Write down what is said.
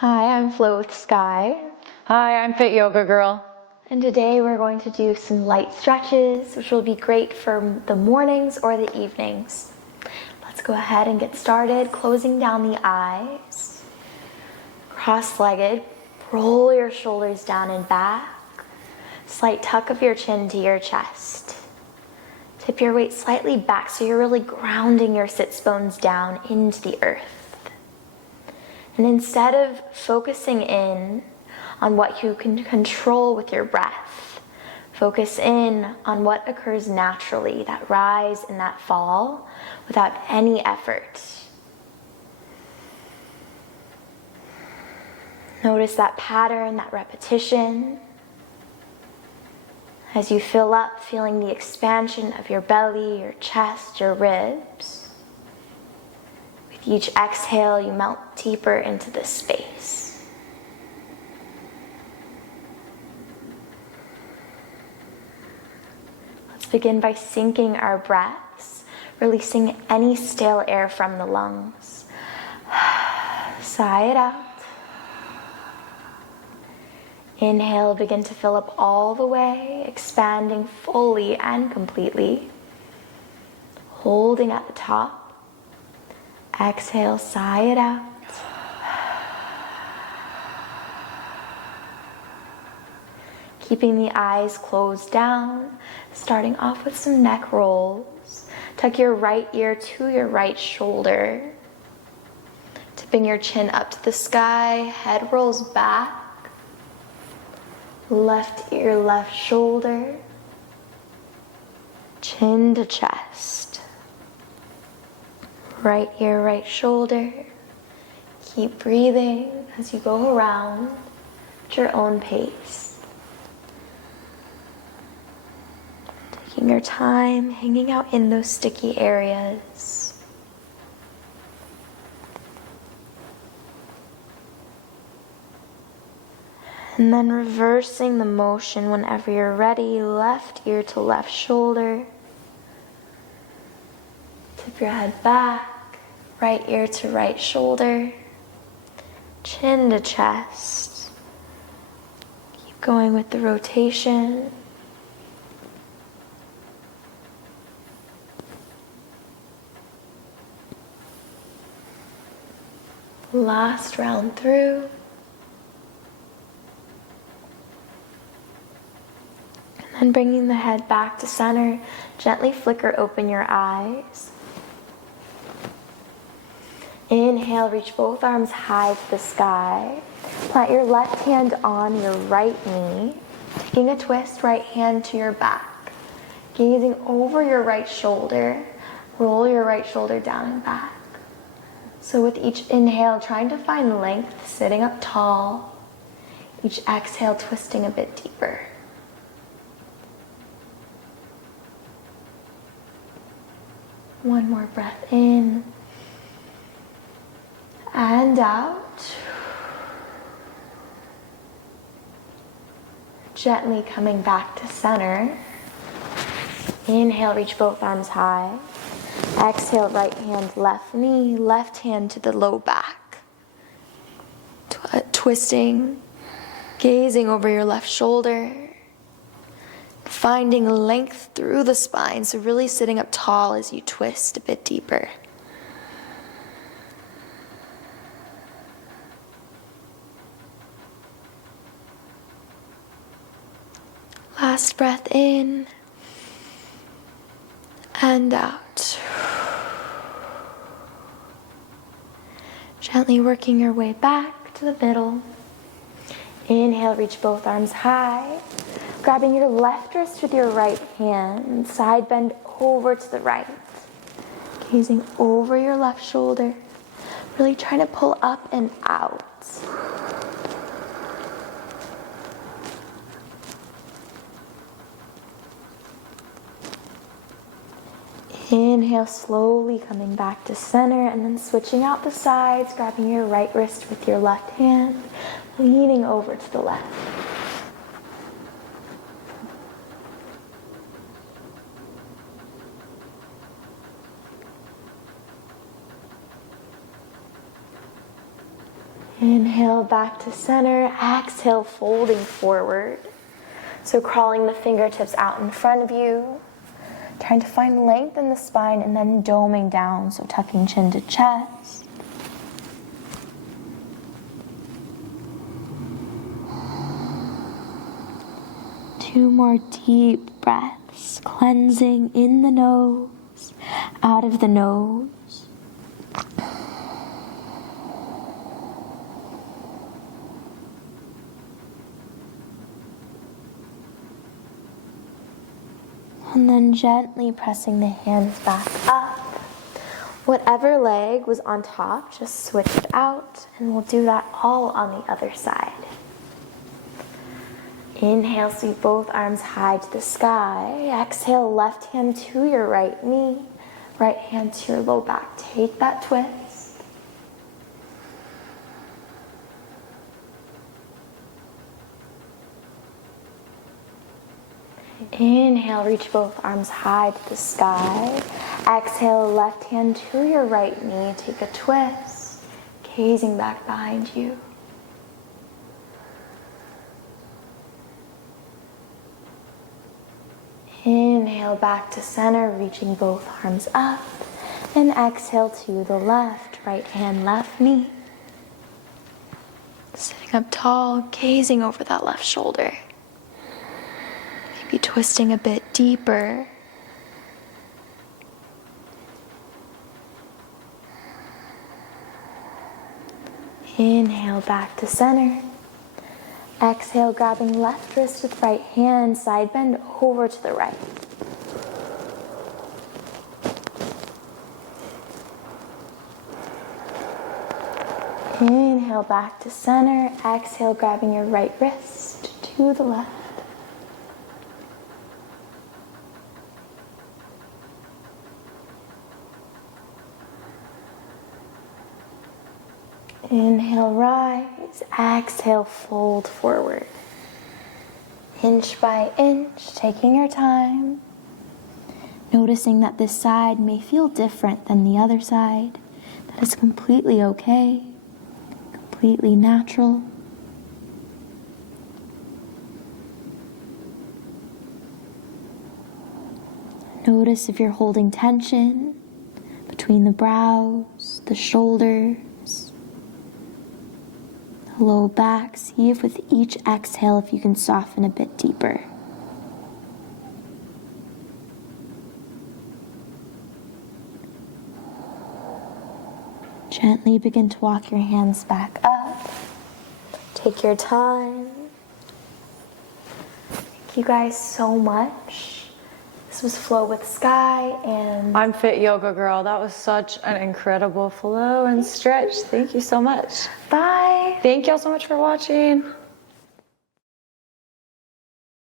Hi, I'm Flo with Sky. Hi, I'm Fit Yoga Girl. And today we're going to do some light stretches, which will be great for the mornings or the evenings. Let's go ahead and get started, closing down the eyes. Cross-legged, roll your shoulders down and back. Slight tuck of your chin to your chest. Tip your weight slightly back so you're really grounding your sits bones down into the earth. And instead of focusing in on what you can control with your breath, focus in on what occurs naturally, that rise and that fall, without any effort. Notice that pattern, that repetition. As you fill up, feeling the expansion of your belly, your chest, your ribs. With each exhale, you melt deeper into this space. Let's begin by syncing our breaths, releasing any stale air from the lungs. Sigh it out. Inhale, begin to fill up all the way, expanding fully and completely. Holding at the top. Exhale, sigh it out. Keeping the eyes closed down, starting off with some neck rolls. Tuck your right ear to your right shoulder. Tipping your chin up to the sky, head rolls back. Left ear, left shoulder. Chin to chest. Right ear, right shoulder. Keep breathing as you go around at your own pace. Taking your time, hanging out in those sticky areas. And then reversing the motion whenever you're ready, left ear to left shoulder. Tip your head back, right ear to right shoulder, chin to chest. Keep going with the rotation. Last round through. And then bringing the head back to center, gently flicker open your eyes. Inhale, reach both arms high to the sky. Plant your left hand on your right knee. Taking a twist, right hand to your back. Gazing over your right shoulder, roll your right shoulder down and back. So with each inhale, trying to find length, sitting up tall. Each exhale, twisting a bit deeper. One more breath in. And out. Gently coming back to center. Inhale, reach both arms high. Exhale, right hand, left knee, left hand to the low back. Twisting, gazing over your left shoulder. Finding length through the spine, so really sitting up tall as you twist a bit deeper. Last breath in and out. Gently working your way back to the middle. Inhale, reach both arms high. Grabbing your left wrist with your right hand. Side bend over to the right. Gazing over your left shoulder. Really trying to pull up and out. Inhale, slowly coming back to center and then switching out the sides, grabbing your right wrist with your left hand, leaning over to the left. Inhale back to center. Exhale, folding forward. So crawling the fingertips out in front of you. Trying to find length in the spine and then doming down. So tucking chin to chest. Two more deep breaths. Cleansing in the nose, out of the nose. And then gently pressing the hands back up. Whatever leg was on top, just switch it out, and we'll do that all on the other side. Inhale, sweep both arms high to the sky. Exhale, left hand to your right knee, right hand to your low back. Take that twist. Inhale, reach both arms high to the sky. Exhale, left hand to your right knee. Take a twist, gazing back behind you. Inhale back to center, reaching both arms up. And exhale to the left, right hand, left knee. Sitting up tall, gazing over that left shoulder. Maybe twisting a bit deeper. Inhale back to center. Exhale, grabbing left wrist with right hand, side bend over to the right. Inhale back to center. Exhale, grabbing your right wrist to the left. Inhale, rise. Exhale, fold forward. Inch by inch, taking your time. Noticing that this side may feel different than the other side. That is completely okay. Completely natural. Notice if you're holding tension between the brows, the shoulders, the low back. See if with each exhale if you can soften a bit deeper. Gently begin to walk your hands back up. Take your time. Thank you guys so much. This was Flow with Sky, and I'm Fit Yoga Girl. That was such an incredible flow and stretch. Thank you so much. bye. Thank y'all so much for watching.